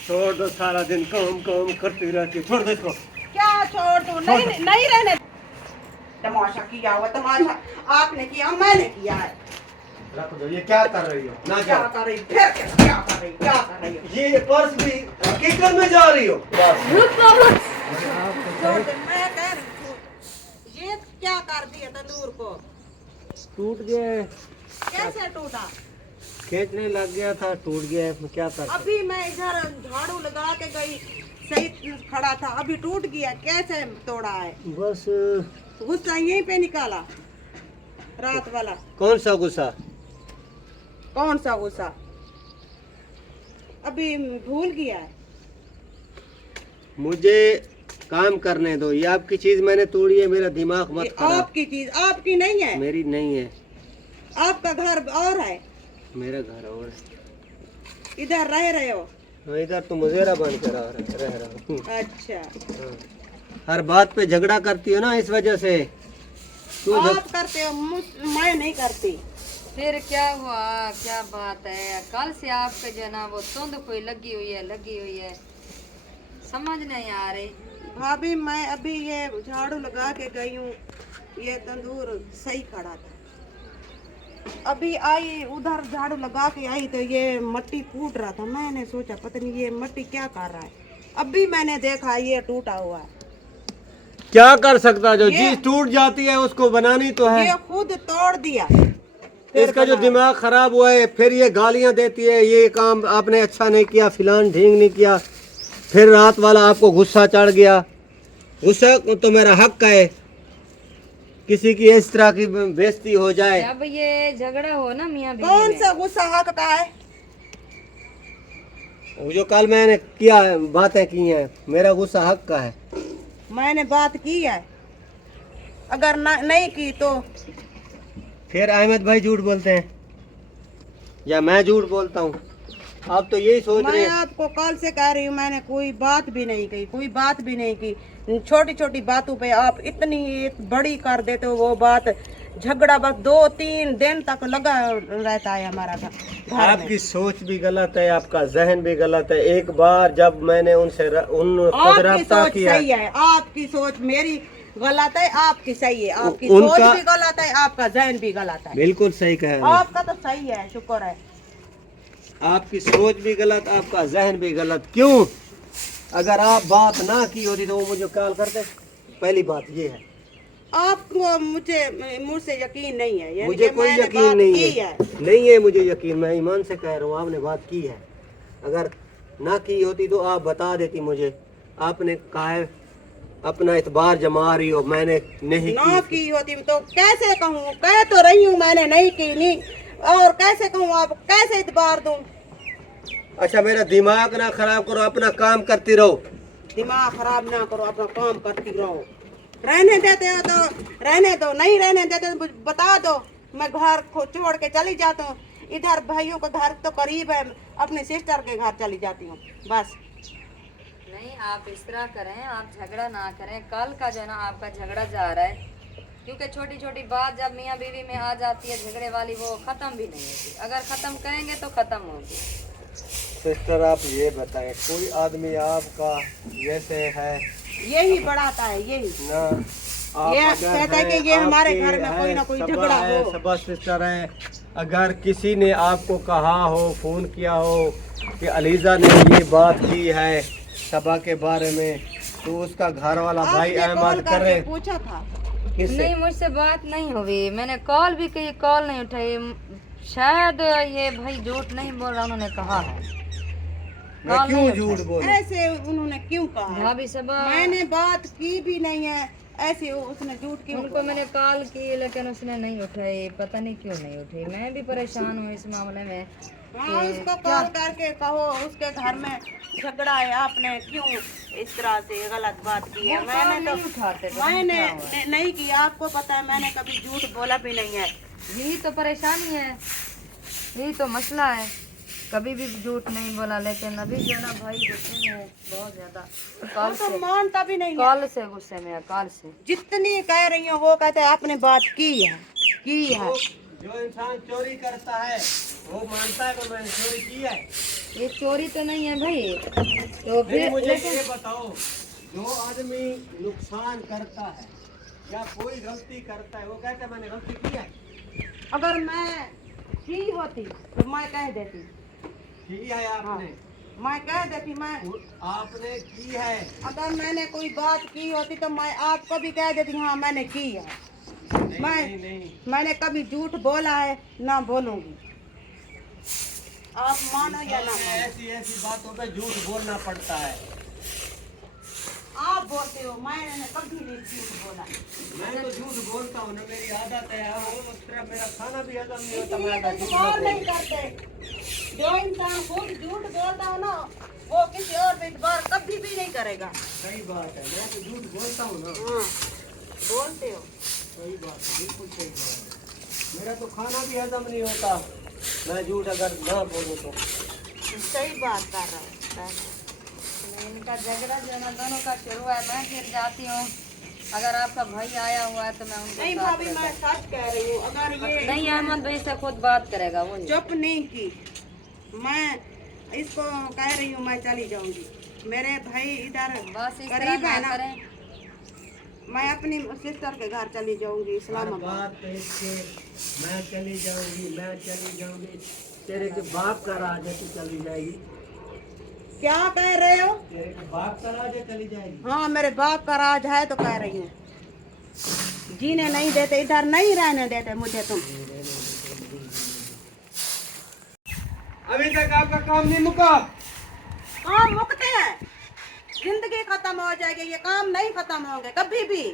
छोड़ दो, सारा दिन काम काम करती रहती, छोड़ दो इसको। क्या छोड़ दूं? नहीं नहीं रहने। तमाशा किया हुआ तमाशा, आपने किया मैंने किया है। रख दो, ये क्या कर रही हो? ना क्या कर रही फिर? क्या कर रही क्या कर रही हो? ये पर्स भी किचन में जा रही हो? छोड़ दे, मैं कह रही हूँ ये क्या कर दिया तंदूर को? टूट गया। कैसे टूटा? खींचने लग गया था, टूट गया है, क्या कर। अभी मैं इधर झाड़ू लगा के गई, सही खड़ा था, अभी टूट गया। कैसे तोड़ा है? बस। गुस्सा यहीं पे निकाला रात वाला। कौन सा गुस्सा? कौन सा गुस्सा? अभी भूल गया है। मुझे काम करने दो, ये आपकी चीज मैंने तोड़ी है, मेरा दिमाग मत खराब। आपकी चीज आपकी नहीं है। मेरी नहीं है। आपका घर और है। मेरा घर और है। इधर रह रहे हो? हाँ, इधर तो मुजेरा बन कर रह रहा हूँ। अच्छा। हाँ। हर बात पे झगड़ा करती हो ना, इस वजह से। आप करते हो, मैं नहीं करती। फिर क्या हुआ? क्या बात है? कल से आपके जो है ना वो तुंद कोई लगी हुई है, समझ नहीं आ रही। भाभी मैं अभी ये झाड़ू लगा के गई हूँ, ये तंदूर सही खड़ा था। अभी आई उधर झाड़ू लगा के आई तो ये मट्टी कूट रहा था। मैंने सोचा पता नहीं ये मट्टी क्या कर रहा है। अभी मैंने देखा ये टूटा हुआ है। क्या कर सकता, जो चीज टूट जाती है उसको बनानी तो है। ये खुद तोड़ दिया। इसका जो दिमाग खराब हुआ है, फिर ये गालियां देती है, ये काम आपने अच्छा नहीं किया, फिलान ढींग नहीं किया। फिर रात वाला आपको गुस्सा चढ़ गया। गुस्सा तो मेरा हक है, किसी की इस तरह की बेइज्जती हो जाए। अब ये झगड़ा हो ना मियाँ बीवी कौन में। सा गुस्सा हक का है? वो जो कल मैंने किया बातें की हैं, मेरा गुस्सा हक का है। मैंने बात की है, अगर नहीं की तो फिर अहमद भाई झूठ बोलते हैं या मैं झूठ बोलता हूँ? आप तो यही सोच रहे मैं हैं। आपको कल से कह रही हूँ, मैंने कोई बात भी नहीं की, कोई बात भी नहीं की। छोटी छोटी बातों पे आप इतनी बड़ी कर देते हो। वो बात झगड़ा बस 2-3 दिन तक लगा रहता है हमारा घर में। आपकी सोच भी गलत है, आपका जहन भी गलत है। एक बार जब मैंने उनसे आपकी रब्ता सोच किया, सही है, आपकी सोच मेरी गलत है, आपकी सही है। आपकी उनका सोच भी गलत है, आपका जहन भी गलत है। बिल्कुल सही कह रहे हैं। आपका तो सही है, शुक्र है। आपकी सोच भी गलत, आपका जहन भी गलत। क्यों? अगर आप बात ना की होती तो वो मुझे कॉल करते। पहली बात ये है, आपको मुझसे यकीन नहीं है, यानी मुझे कि कोई मैंने यकीन बात नहीं की है। नहीं है मुझे यकीन, मैं ईमान से कह रहा हूँ, आपने बात की है। अगर ना की होती तो आप बता देती मुझे। आपने कहा है अपना इतबार जमा रही हो, मैंने नहीं ना की होती तो कैसे कहूँ? कह तो रही हूँ मैंने नहीं की, नहीं और कैसे कहूँ? आप कैसे इतबार दूं? अच्छा, मेरा दिमाग ना खराब करो, अपना काम करती रहो। दिमाग खराब ना करो, अपना काम करती रहो। रहने देते हो तो रहने दो, नहीं रहने देते तो बता दो, मैं घर को छोड़ के चली जाती हूँ। इधर भाइयों का घर तो करीब है, अपने सिस्टर के घर चली जाती हूँ बस। नहीं, आप इस तरह करें, आप झगड़ा ना करें। कल का जो है ना आपका झगड़ा जा रहा है, क्योंकि छोटी छोटी बात जब मियाँ बीवी में आ जाती है झगड़े वाली, वो खत्म भी नहीं होती। अगर खत्म करेंगे तो खत्म होगी। सिस्टर आप ये बताएं, कोई आदमी आपका जैसे है यही बढ़ाता है, यही ना, आप ये अगर कहता है हैं, कि ये हमारे आपके घर में कोई ना कोई हैं, झगड़ा है, हो। सबा सिस्टर है। अगर किसी ने आपको कहा हो, फोन किया हो कि अलीजा ने ये बात की है सबा के बारे में, तो उसका घर वाला भाई आपने कॉल अहमद करे। करके पूछा था? किससे? नहीं, मुझसे बात नहीं हुई। मैंने कॉल भी की, कॉल नहीं उठाई। शायद ये भाई झूठ नहीं बोल रहा, उन्होंने कहा है। मैं कॉल क्यों नहीं झूठ उठाई। बोलूं? ऐसे उन्होंने क्यों कहा? भाभी सब मैंने बात की भी नहीं है, ऐसे उसने झूठ क्यों उनको बोला? मैंने कॉल की, लेकिन उसने नहीं उठाई। पता नहीं क्यों नहीं उठी। मैं भी परेशान हूँ इस मामले में। हाँ, उसको कॉल करके कहो उसके घर में झगड़ा है, आपने क्यों इस तरह से गलत बात की है? वो मैंने कॉल तो नहीं उठाते, पता नहीं मैंने क्या हुआ। नहीं किया, आपको पता है मैंने कभी झूठ बोला भी नहीं है। यही तो परेशानी है, यही तो मसला है। कभी भी झूठ नहीं बोला, लेकिन अभी जो है ना भाई गुस्से में है बहुत ज्यादा। वो कल तो से मानता भी नहीं है। कल से गुस्से में है, कल से। जितनी कह रही हो वो कहते हैं आपने बात की है, की है। जो इंसान चोरी करता है वो मानता है कि मैंने चोरी की है। ये चोरी तो नहीं है भाई, तो नहीं, फिर मुझे लेकिन ये बताओ, जो आदमी नुकसान करता है या कोई गलती करता है वो कहता है मैंने गलती की है। अगर मैं की होती तो मैं कह देती। की है आपने? मैं कह देती मैं। आपने की है। अगर मैंने कोई बात की होती तो मैं आपको भी कह देती हाँ मैंने की है। नहीं, मैं नहीं, नहीं। मैंने कभी झूठ बोला है ना बोलूंगी। आप मानो या ना मानो। ऐसी ऐसी बातों पे झूठ बोलना पड़ता है। आप बोलते हो, मैंने कभी नहीं झूठ बोला। मैं तो झूठ बोलता हूँ ना, मेरी आदत है। वो सिर्फ मेरा खाना भी हजम नहीं होता, मैं इसलिए झूठ तो ना और नहीं बोलूं। करते। जो इंसान खुद झूठ बोलता हो ना वो किसी और पे इतबार कभी भी नहीं करेगा। सही बात है, मैं तो झूठ बोलता हूँ ना। हाँ बोलते हो। सही बात है, बिल्कुल सही बात है। मेरा तो खाना भी हजम नहीं होता, मैं झूठ अगर ना बोलूँ तो। सही बात कर रहा है। इनका झगड़ा जो है ना दोनों का शुरू है। मैं फिर जाती हूँ, अगर आपका भाई आया हुआ है तो मैं उनके नहीं साथ भाभी रहता मैं सच कह रही हूँ। अगर हूँ। ये नहीं, अहमद भाई से खुद बात करेगा वो नहीं। चुप नहीं की, मैं इसको कह रही हूँ मैं चली जाऊंगी। मेरे भाई इधर बस इस तरह करीब है ना ना, करें। मैं अपनी सिस्टर के घर चली जाऊंगी हर इस्लामाबाद। बात पे इसके मैं चली जाऊंगी, मैं चली जाऊंगी। तेरे के बाप का राज है, तू चली जाएगी। क्या कह रहे हो? तेरे के बाप का राज है, चली जाएगी। हाँ मेरे बाप का राज है तो कह रही हूँ। जीने नहीं देते, इधर नहीं रहने देते मुझे तुम। अभी तक आपका काम नहीं मुका। काम मुकते हैं, जिंदगी खत्म हो जाएगी, ये काम नहीं खत्म होंगे कभी भी।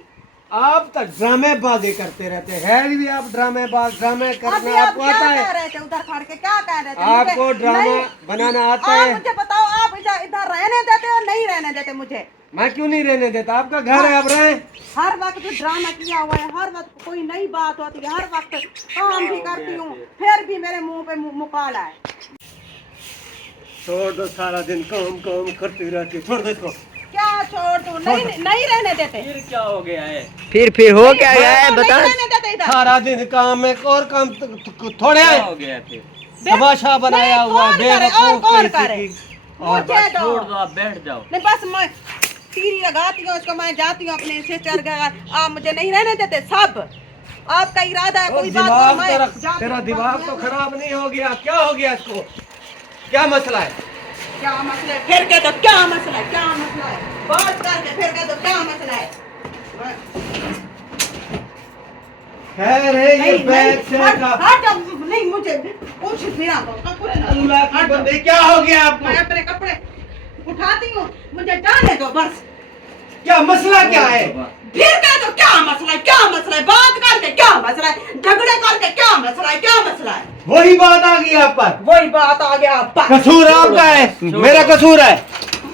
आप तो ड्रामेबाजी करते रहते हैं, भी आप ड्रामेबाज, ड्रामे अभी करना आप आपको क्या आता कह है? रहे थे उधर खड़ के? क्या कह रहे थे? आपको मुझे ड्रामा नहीं, बनाना आता आप है? मुझे बताओ, आप इधर इधर रहने देते हो नहीं रहने देते मुझे? मैं क्यों नहीं रहने देता? आपका घर है, आप रहे। हर वक्त ड्रामा किया हुआ है, हर वक्त कोई नई बात होती है, हर वक्त काम भी करती हूँ फिर भी मेरे मुंह पे मुकाला है। छोड़ दो, सारा दिन काम काम करती रहती, छोड़ दो इसको। क्या छोड़ दूं? नहीं नहीं रहने देते। फिर क्या हो गया है? फिर हो क्या गया है नहीं बता। रहने देते इधर। सारा दिन काम में और काम थोड़े है। हो गया फिर तमाशा बनाया नहीं, हुआ कौन करे और कौन करे? और मुझे दो। छोड़ दो, आप बैठ जाओ। नहीं बस मैं तीरी लगाती हूँ उसको, मैं जाती हूँ अपने सिस्टर के घर। आप मुझे नहीं रहने देते सब। आपका इरादा है कोई बात तो मैं जाती तेरा हूँ। दिमाग बस तो मैं- खराब नहीं हो गया? क्या हो गया इसको? क्या मसला है? क्या मसला है? फिर कह दो क्या मसला है? क्या मसला है? बात करके फिर कह दो क्या मसला है? खैर है, ये नहीं बैग से हट का हट, अब नहीं मुझे कुछ फिरा कपड़े ना दो। अल्लाह की हट दो। बंदे, क्या हो गया आपको? मैं अपने कपड़े उठाती हूँ, मुझे जाने दो बस। क्या मसला क्या है? फिर कह दो क्या मसला है? क्या मसला है? बात करके क्या मसला है? झगड़े करके क्या मसला है? क्या मसला है? वही बात आ गई आप पर। वही बात आ गया आप पर। कसूर आपका है, मेरा कसूर है।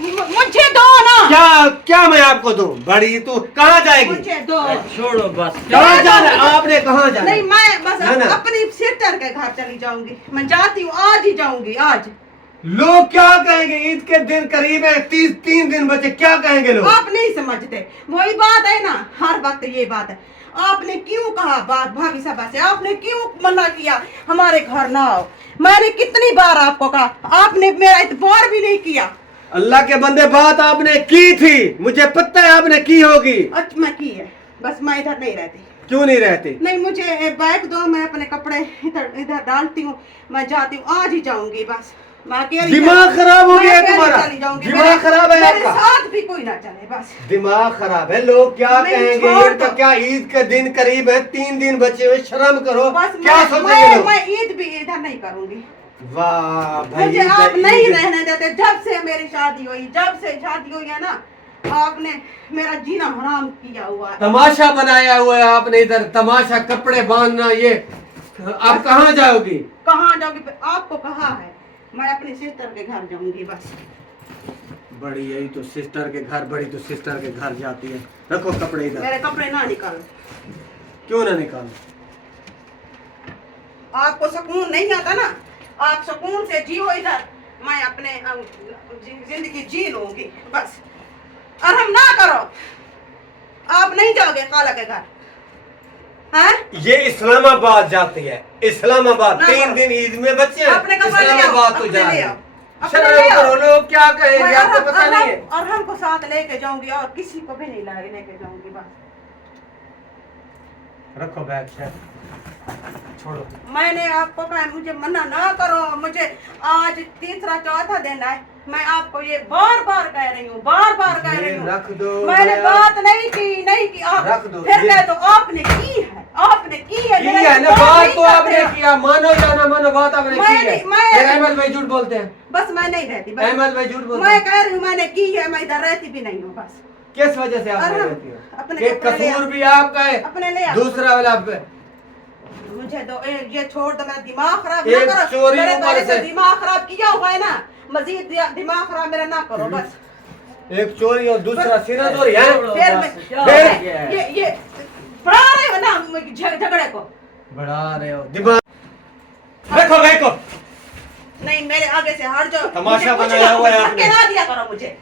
मुझे दो ना। क्या क्या मैं आपको दूं? बड़ी तू कहाँ जाएगी? मुझे दो। छोड़ो बस। कहाँ जाना है? आपने कहाँ जाना है? नहीं मैं बस ना, ना। अपनी सिस्टर के घर चली जाऊंगी। मैं जाती हूँ, आज ही जाऊंगी आज। लोग क्या कहेंगे? ईद के दिन करीब है, 3 दिन बचे, क्या कहेंगे लोग? आप नहीं समझते, वही बात है ना, हर वक्त ये बात है। आपने क्यों कहा बात भाभी साहब से? आपने क्यों मना किया हमारे घर ना आओ? मैंने कितनी बार आपको कहा, आपने मेरा इतबार भी नहीं किया। अल्लाह के बंदे, बात आपने की थी, मुझे पता है आपने की होगी। अच्छा मैं की है, बस मैं इधर नहीं रहती। क्यों नहीं रहती? नहीं मुझे बैग दो, मैं अपने कपड़े इधर इधर डालती हूँ, मैं जाती हूँ, आज ही जाऊंगी बस। मैं अकेली दिमाग खराब हो मैं गया अकेली तुम्हारा? चली जाऊंगी। दिमाग खराब है मेरे आपका? साथ भी कोई ना चले बस। दिमाग खराब है, लोग क्या नहीं, कहेंगे? छोड़ ईद का दो। क्या, ईद के दिन करीब है, 3 दिन बचे हुए, शर्म करो। बस क्या सोचेंगे लोग? मैं ईद भी इधर नहीं करूंगी। वाह भाई, मुझे आप ईद- नहीं रहने देते। जब से मेरी शादी हुई, जब से शादी हुई है ना, आपने मेरा जीना हराम किया हुआ है। तमाशा बनाया हुआ है आपने इधर, तमाशा, कपड़े बांधना, ये आप कहाँ जाओगी? कहाँ जाओगी? आपको कहा है मैं अपनी सिस्टर के घर जाऊंगी बस। बड़ी यही तो सिस्टर के घर, बड़ी तो सिस्टर के घर जाती है। रखो कपड़े इधर। मेरे कपड़े ना निकालो। क्यों ना निकालो? आपको सुकून नहीं आता ना, आप सुकून से जियो इधर, मैं अपने जिंदगी जी लूंगी बस। और हम ना करो, आप नहीं जाओगे खाला के घर। हैं? ये इस्लामाबाद जाती है, इस्लामाबाद ना, 3 दिन ईद में बच्चे हैं, अपने कपड़े ले आओ, इस्लामाबाद तो अपने जा ले रहे आओ, हैं। अपने शर्म ले आओ। करो, लोग क्या कहेंगे, मैं आपको पता नहीं है। अरहम को साथ लेके जाऊंगी और किसी को भी नहीं लेके जाऊंगी बस। रखो बैग शायद, छोड़ो। मैंने आपको कहा मुझे मना ना करो, मुझे आज तीसरा चौथा दिन है, मैं आपको ये बार बार कह रही हूँ, बार बार कह रही हूँ। रख दो, मैंने मैं- बात नहीं की आप रख दो, फिर ये- कहे तो आपने की है, आपने की है, की मेरा है ना, बात बात नहीं तो करते आपने हो। किया, मानो या ना मानो, बात आपने मैं की है। नहीं- मैं- फिर अहमद भाई झूठ बोलते हैं, बस मैं नहीं रहती, बस अहमद भाई झूठ बोलते मैं हैं। कह रही हूँ मैंने की है, मैं इधर रहती भी नहीं हूँ बस। किस वजह से आप अरहम, नहीं रहती हो? अपने एक कपड़े ले कसूर आओ। भी आपका है, अपने ले आओ। दूसरा वाला मुझे दो ये छोड़ दो, मेरा दिमाग खराब एक ना करो। चोरी मेरे ऊपर पहले से। दिमाग खराब किया हुआ है ना, मजीद दिमाग खराब मेरा ना करो बस। एक चोरी और दूसरा सिरा चोरी है। फिर ये बढ़ा रहे हो ना झगड़े को। बढ़ा रहे हो दिमाग, देखो देखो नहीं मेरे आगे से हट जाओ। तमाशा मुझे कुछ बनाया ना- हुआ है मुझे आपने। धक्के ना दिया करो मुझे।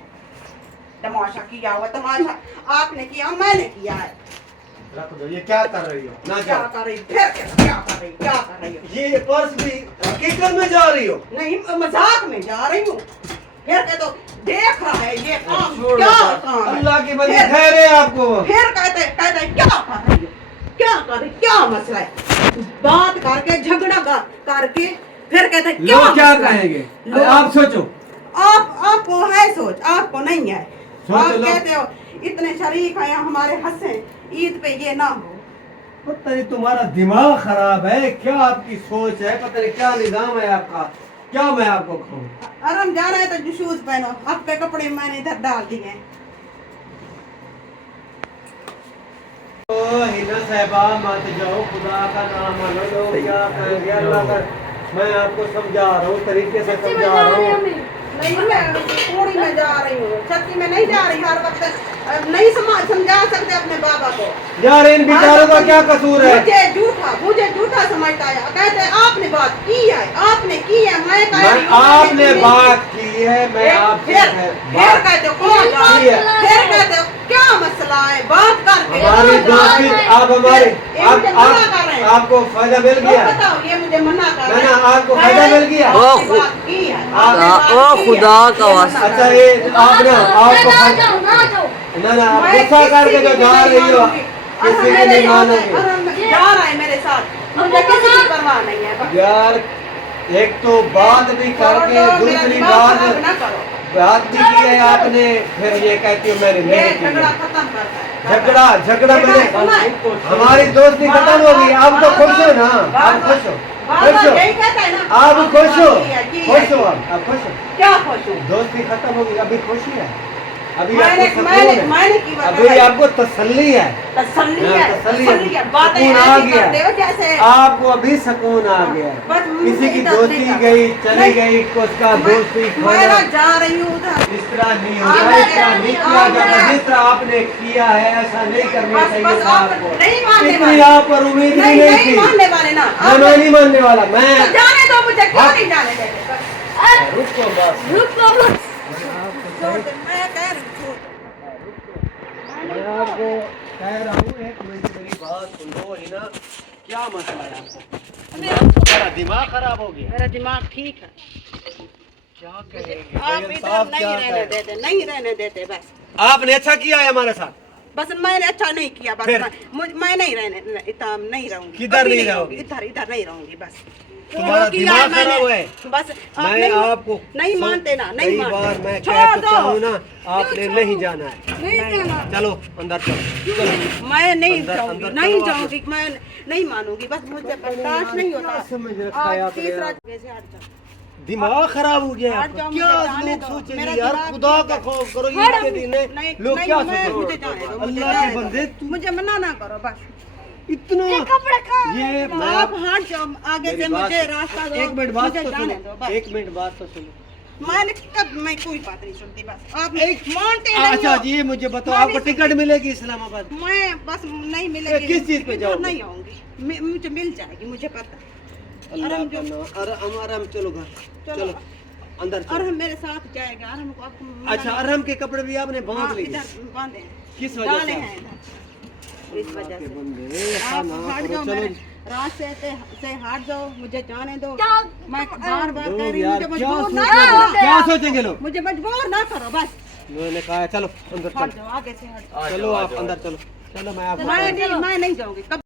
तमाशा किया हुआ, तमाशा आपने किया, मैंने किया है। रख दो, ये क्या कर रही हो? ना क्या जाओ, कर रही फिर क्या कर रही, क्या कर रही हो? ये पर्स भी हकीकत में जा रही हो। नहीं मजाक में जा रही हूँ। फिर कह तो देख रहा है ये काम छोड़ो क्या बात। काम है? अल्लाह की बंदी फिर- ठहरे आपको। फिर कहते क्या कर रही हो, क्या कर रही, क्या मसला है? बात करके झगड़ा करके फिर कहते क्या लोग क्या मसला है? कहेंगे? लोग- आप सोचो, आपको है सोच, आपको नहीं है। सोच आप लो। कहते हो इतने शरीक हैं हमारे हंसे ईद पे, ये ना हो। पता नहीं तुम्हारा दिमाग खराब है क्या, आपकी सोच है, पता नहीं क्या निजाम है आपका, क्या मैं आपको कहूँ। आराम जा रहा है तो शूज पहनो, आपके कपड़े मैंने इधर डाल दिए हैं। ओ हिना साहिबा मत जाओ, खुदा का नाम मानो, लोग क्या कहेंगे, अल्लाह का। मैं आपको समझा रहा हूँ, तरीके से समझा रहा हूँ। नहीं मैं थोड़ी में जा रही हूँ, सच्ची में नहीं जा रही। हर वक्त नहीं समझा सकते अपने बाबा को। यार इन बेचारों का क्या कसूर है? मुझे झूठा समझता है, कहते हैं आपने बात की है, आपने की है। मैं कह रही हूँ, आपने मैंने बात की है, मैं आपसे फिर कहते हो कौन जा की है। फिर कहते हो क्या मसला है, बात करके हमारी कौन जा दोस्ती, रहा है? आप हमारे ये मुझे मना कर रहे हैं। आपको फायदा मिल तो गया? बताओ, ये मुझे मना कर ना, रहे ना, हैं। आपको फायदा मिल गया? आपने बात की है, आपने आ- बात ओ की है। खुदा का ये वास्ता। मना कर अच्छा रहे ये हैं। आप ना आपको ना ना आप मैं गुस्सा करके किसी जो की जा नहीं रही हो, मानूंगी। किसी की मेरे नहीं साथ है, मानोगे। जा रहा है मेरे साथ, मुझे किसी की परवाह नहीं है। बस यार एक तो बात भी करके छोड़ दो, मेरा दूसरी दिमाग बात खराब ना करो। बात भी की है आपने, फिर ये कहती हो मैंने ये नहीं की झगड़ा है। खत्म करता है। झगड़ा झगड़ा मैंने सुना है? हमारी दोस्ती खत्म होगी। आप तो खुश हो ना, आप खुश हो, खुश हो, यही कहता है ना, आप खुश हो, की है, खुश हो, आप खुश हो। क्या खुश हूँ? दोस्ती खत्म होगी, अभी खुशी है, अभी मैंने आपको मैंने सुकून है, मैंने की बात अभी आपको तसल्ली है, तसल्ली हाँ, है, तसल्ली है। तसल्ली है। बातें सुकून आ ऐसी गया। करते हो जैसे आपको अभी सुकून आ गया। बस मुझे किसी की इधर दोस्ती नहीं गई करना। चली नहीं। गई, उसका दोस्ती मैं खोना, ना जा रही हूँ उधर। इस तरह नहीं होता, इस तरह नहीं किया जाता, जिस तरह आपने किया है ऐसा नहीं करना बस चाहिए बस था आप आपको। नहीं मानने इतनी वाले, आप पर उम्मीद भी नहीं नहीं नहीं थी। मानने वाले ना आप। मैं नहीं मानने वाला, तो मैं जाने दो मुझे, क्यों हाँ। नहीं जाने देते? बस रुको बस, छोड़ दो, मैं कह रही हूँ छोड़ दो। मैं आपको कह रहा हूँ, एक मिनट मेरी बात सुन लो ही ना, क्या मसला है आपको? मेरा दिमाग खराब हो गया, मेरा दिमाग ठीक है। क्या कहेंगे? आप भाई इधर साहब नहीं क्या रहने कहें? देते, नहीं रहने देते। बस आपने अच्छा किया है हमारे साथ, बस मैंने अच्छा नहीं किया। बस फिर? मैं नहीं रहने इतना नहीं रहूंगी। किधर अभी नहीं रहोगी? इधर इधर नहीं रहूंगी। बस तुम्हारा जो किया दिमाग मैंने, खराब है। बस आप मैं नहीं आपको नहीं मानते ना, नहीं कई मानते। बार मैं छोड़ कह चुका दो। हूँ ना, आपने नहीं जाना है। नहीं जाना। चलो अंदर चलो, मैं नहीं अंदर- जाऊंगी, अंदर नहीं चलो आप। जाऊंगी, मैं नहीं मानूंगी। बस मुझे बर्दाश्त नहीं होता। क्या समझ रखा है आज आपने? तीसरा जैसे हट जाओ। दिमाग खराब हो गया है हट आपका। जाओ, क्या मुझे जाने लोग दो। सोचेंगे मेरा यार, दिमाग खुदा ठीक का है। खौफ करो, हट ईद के दिन है, नहीं, लोग नहीं, क्या मुझे जाने दो, सोचेंगे? मुझे अल्लाह जाने के दो। बंदे तू मुझे मना ना करो बस। इतना ये आप हट जाओ आगे मेरी से, बात- मुझे रास्ता दो। एक मिनट बात मुझे तो जाने सुनो, दो बस। एक मिनट बात तो सुनो। मैं कोई बात नहीं सुनती। बस आप एक मानते नहीं अच्छा हो। जी ये मुझे बताओ, मैं आपको नहीं टिकट मिलेगी इस्लामाबाद? मैं बस नहीं मिलेगी। किस चीज़ पे इधर जाओगे? नहीं आऊंगी, मुझे मिल जाएगी, मुझे पता है। अल्लाह आराम का जो- नाम, अरे आराम, चलो घर, चलो। चलो अंदर और चलो। हम मेरे साथ जाएगा। और हमको आपको मना अच्छा नहीं- अरहम के कपड़े भी आपने हाँ, बांध लिए? इधर बांधे हैं, किस वजह डाले से? हैं इधर। इस वजह से बंदे, ऐसा आप ना हट करो, जाओ चलो। मेरे रास्ते से हट जाओ, मुझे जाने दो। मैं बार बार लोग कह रही हूँ, यार मुझे क्या मजबूर ना सोचेंगे? करो, क्या सोचेंगे लोग? मुझे मजबूर ना करो बस। मैंने कहा चलो अंदर हट चलो, जाओ, आगे से हट जाओ। चलो आप अंदर चलो, चलो मैं आपको मैं नहीं जाऊंगी कब